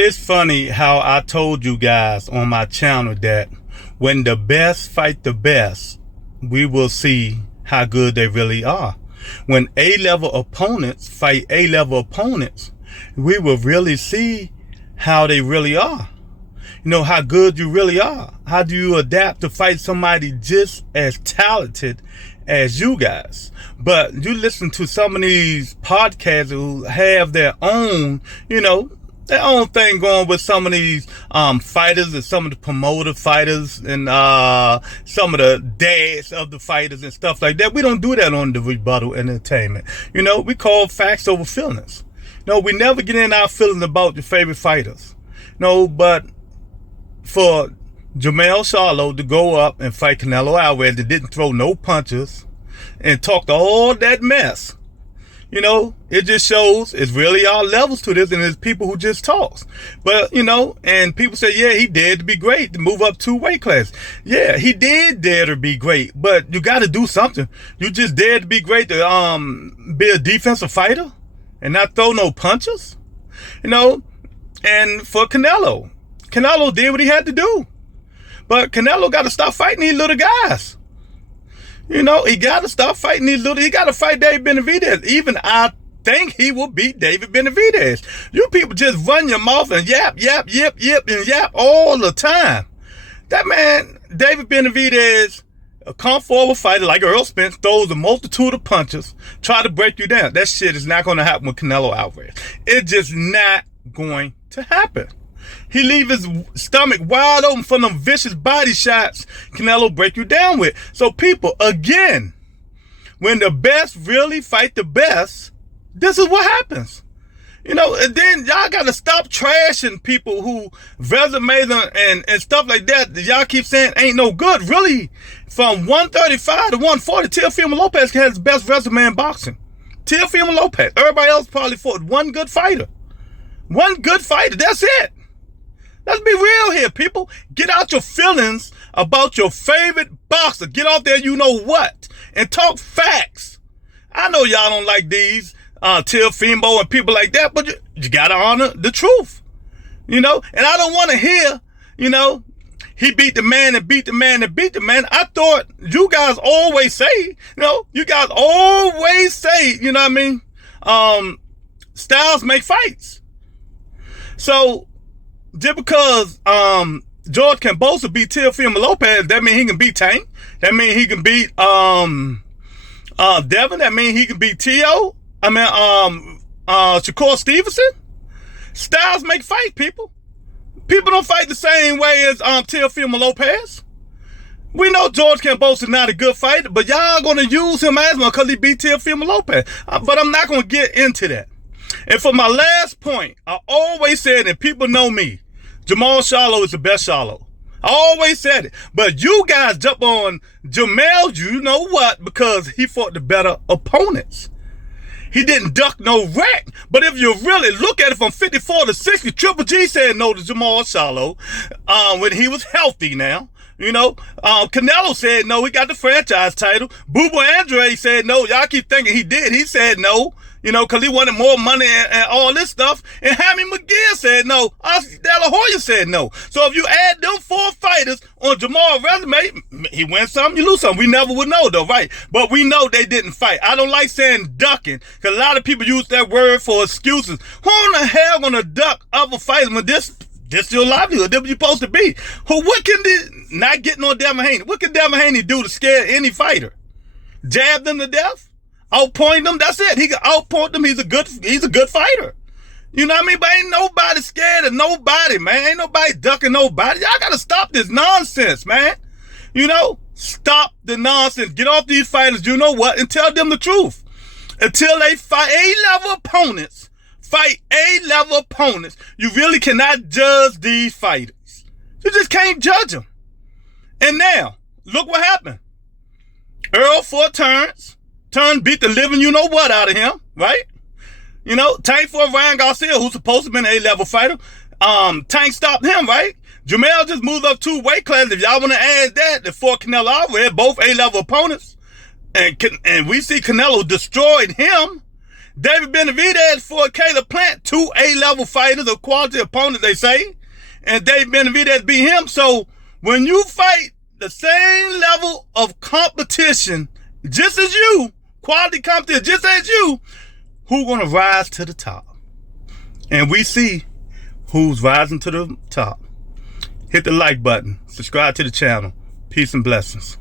It's funny how I told you guys on my channel that when the best fight the best, we will see how good they really are. When A-level opponents fight A-level opponents, we will really see how they really are. You know, how good you really are. How do you adapt to fight somebody just as talented as you guys? But you listen to some of these podcasts who have their own, their own thing going with some of these fighters and some of the promoter fighters and some of the dads of the fighters and stuff like that. We don't do that on the Rebuttal Entertainment. We call facts over feelings. No, we never get in our feelings about your favorite fighters. No, but for Jermell Charlo to go up and fight Canelo Alvarez that didn't throw no punches and talked all that mess, it just shows it's really all levels to this, and it's people who just talks. But, and people say, yeah, he dared to be great to move up 2 weight classes. Yeah, he did dare to be great, but you got to do something. You just dared to be great to be a defensive fighter and not throw no punches, and for Canelo did what he had to do. But Canelo got to stop fighting these little guys. He got to stop fighting these little... He got to fight David Benavidez. Even I think he will beat David Benavidez. You people just run your mouth and yap, yap, yip, yip, and yap all the time. That man, David Benavidez, a come forward fighter like Earl Spence, throws a multitude of punches, try to break you down. That shit is not going to happen with Canelo Alvarez. It's just not going to happen. He leave his stomach wide open for them vicious body shots Canelo break you down with. So people, again, when the best really fight the best, this is what happens. And then y'all got to stop trashing people who resumes and stuff like that y'all keep saying ain't no good. Really, from 135 to 140, Teofimo Lopez has the best resume in boxing. Teofimo Lopez. Everybody else probably fought one good fighter. One good fighter. That's it. Let's be real here, people. Get out your feelings about your favorite boxer. Get out there, and talk facts. I know y'all don't like these Teofimo and people like that, but you gotta honor the truth, and I don't want to hear, he beat the man and beat the man and beat the man. I thought you guys always say, styles make fights. So just because George Kambosos beat Teofimo Lopez, that means he can beat Tank. That means he can beat Devin. That means he can beat Shakur Stevenson. Styles make fight, people. People don't fight the same way as Teofimo Lopez. We know George Kambosos is not a good fighter, but y'all gonna use him as one because he beat Teofimo Lopez. But I'm not gonna get into that. And for my last point, I always said, and people know me, Jermell Charlo is the best Charlo. I always said it. But you guys jump on Jermell, because he fought the better opponents. He didn't duck no rack. But if you really look at it from 54 to 60, Triple G said no to Jermell Charlo when he was healthy now. Canelo said no, he got the franchise title. Booba Andre said no. Y'all keep thinking he did. He said no, because he wanted more money and all this stuff. And Hammy McGill said no. Oscar De La Hoya said no. So if you add them 4 fighters on Jermell's resume, he wins something, you lose something. We never would know though, right? But we know they didn't fight. I don't like saying ducking, because a lot of people use that word for excuses. Who in the hell gonna duck other fighters when this your livelihood? This what you're supposed to be. What can not getting on Devin Haney? What can Devin Haney do to scare any fighter? Jab them to death? Outpoint them? That's it. He can outpoint them. He's a good fighter. You know what I mean? But ain't nobody scared of nobody, man. Ain't nobody ducking nobody. Y'all gotta stop this nonsense, man. Stop the nonsense. Get off these fighters, and tell them the truth. Until they fight A-level opponents, you really cannot judge these fighters. You just can't judge them. And now, look what happened. Earl fought Terrence. Terrence beat the living out of him, right? Tank fought Ryan Garcia, who's supposed to be an A-level fighter. Tank stopped him, right? Jermell just moved up 2 weight classes. If y'all want to add that, the 4 Canelo Alvarez, both A-level opponents. And we see Canelo destroyed him. David Benavidez fought Caleb Plant, 2 A-level fighters, a quality opponent, they say. And David Benavidez beat him. So when you fight the same level of competition, just as you, quality competition, just as you, who's going to rise to the top? And we see who's rising to the top. Hit the like button. Subscribe to the channel. Peace and blessings.